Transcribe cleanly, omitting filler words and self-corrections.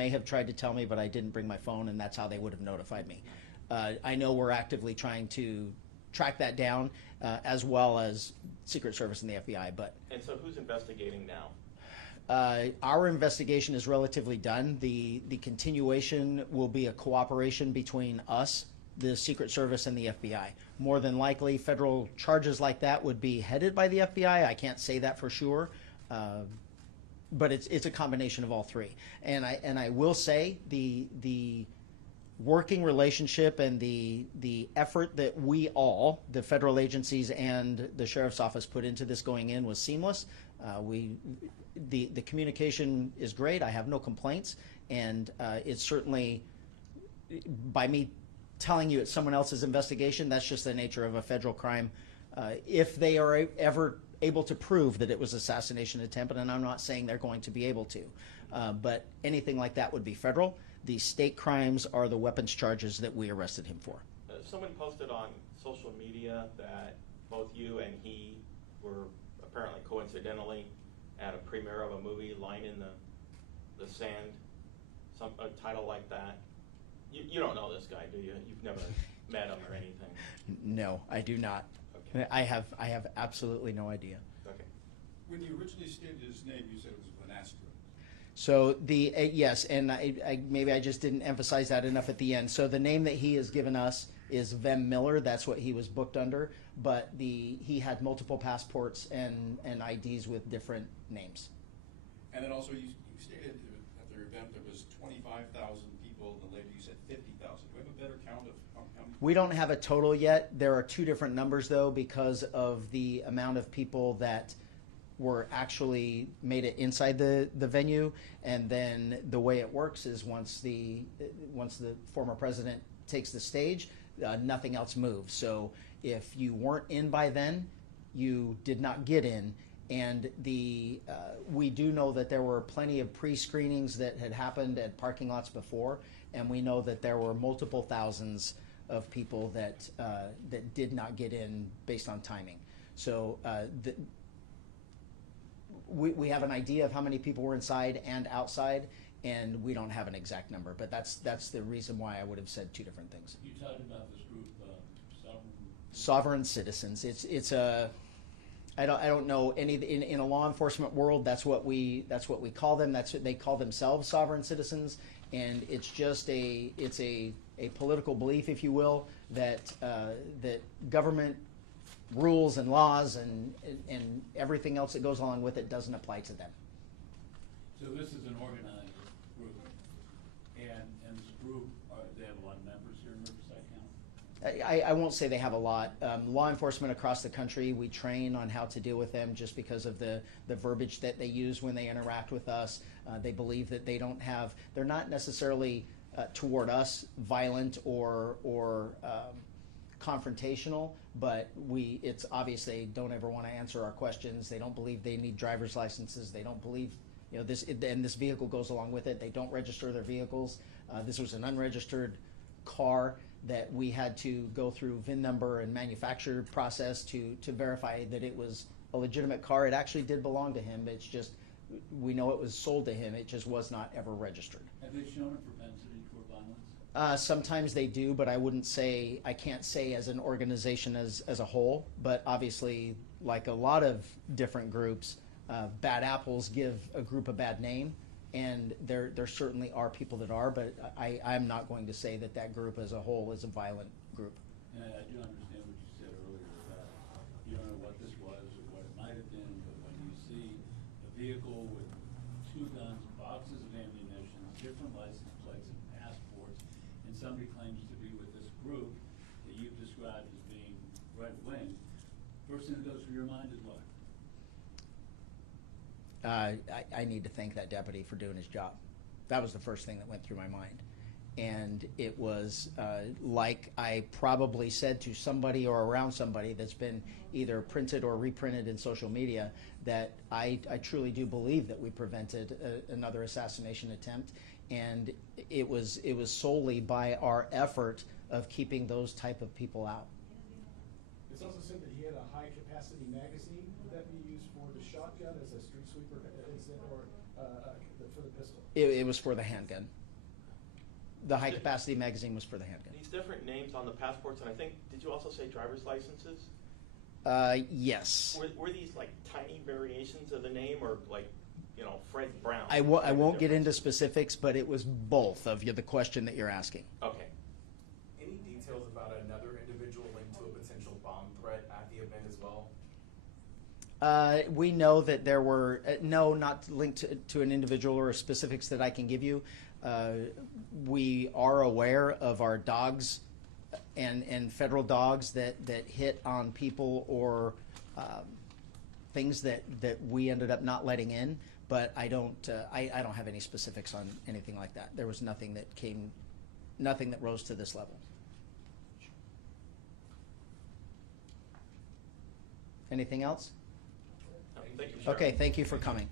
may have tried to tell me, but I didn't bring my phone, and that's how they would have notified me. I know we're actively trying to track that down, as well as Secret Service and the FBI. And so who's investigating now? Our investigation is relatively done. The continuation will be a cooperation between us, the Secret Service, and the FBI. More than likely, federal charges like that would be headed by the FBI. I can't say that for sure, but it's a combination of all three. And I will say the working relationship and the effort that we all, the federal agencies and the sheriff's office, put into this going in was seamless. The communication is great. I have no complaints, and it's certainly, by me telling you it's someone else's investigation, that's just the nature of a federal crime. If they are ever able to prove that it was assassination attempt, and I'm not saying they're going to be able to, but anything like that would be federal. The state crimes are the weapons charges that we arrested him for. Someone posted on social media that both you and he were apparently coincidentally at a premiere of a movie, Line in the Sand, a title like that. You don't know this guy, do you? You've never met him or anything? No, I do not. Okay. I have absolutely no idea. Okay. When you originally stated his name, you said it was Vanastro. So yes, and maybe I just didn't emphasize that enough at the end. So the name that he has given us is Vem Miller. That's what he was booked under. But he had multiple passports and IDs with different names. And then also you stated at their event there was 25,000 people, and then later you said 50,000. Do we have a better count of how many? We don't have a total yet. There are two different numbers though, because of the amount of people that were actually made it inside the venue, and then the way it works is once the former president takes the stage, nothing else moves. So if you weren't in by then, you did not get in. And we do know that there were plenty of pre-screenings that had happened at parking lots before, and we know that there were multiple thousands of people that did not get in based on timing. So we have an idea of how many people were inside and outside, and we don't have an exact number. But that's the reason why I would have said two different things. You talked about this group, sovereign citizens. It's a I don't know any in a law enforcement world. That's what we call them. That's what they call themselves, sovereign citizens. And it's just a political belief, if you will, that that government rules and laws and everything else that goes along with it doesn't apply to them. So this is an organized group, and this group, they have a lot of members here in Riverside County? I won't say they have a lot. Law enforcement across the country, we train on how to deal with them just because of the verbiage that they use when they interact with us. They believe that they're not necessarily toward us violent or confrontational, but it's obvious they don't ever want to answer our questions. They don't believe they need driver's licenses. They don't believe, this vehicle goes along with it. They don't register their vehicles. This was an unregistered car that we had to go through VIN number and manufacturer process to verify that it was a legitimate car. It actually did belong to him. It's just, we know it was sold to him. It just was not ever registered. Have they shown a propensity toward violence? Sometimes they do, but I can't say as an organization as a whole, but obviously, like a lot of different groups, bad apples give a group a bad name, and there certainly are people that are, but I'm not going to say that group as a whole is a violent group. And I do understand what you said earlier, that you don't know what this was or what it might have been, but when you see a vehicle with 2 guns, boxes of ammunition, different license plates and passports, and somebody claims to be with this group that you've described as being right-wing, first thing that goes through your mind is what? I need to thank that deputy for doing his job. That was the first thing that went through my mind. And it was like I probably said to somebody or around somebody that's been either printed or reprinted in social media, that I truly do believe that we prevented another assassination attempt. And it was solely by our effort of keeping those type of people out. It's also said that he had a high-capacity magazine. Would that be used for the shotgun as a street sweeper incident, or for the pistol? It was for the handgun. The high-capacity magazine was for the handgun. These different names on the passports, and I think, did you also say driver's licenses? Yes. Were these like tiny variations of the name, or like, you know, Fred Brown? I won't get into specifics, but it was both of the question that you're asking. Okay. Any details about another individual linked to a potential bomb threat at the event as well? We know that there were, no, not linked to an individual or specifics that I can give you. We are aware of our dogs and federal dogs that hit on people or things that we ended up not letting in, but I don't have any specifics on anything like that. There was nothing that rose to this level. Anything else? Thank you, Sheriff. Okay, thank you for coming.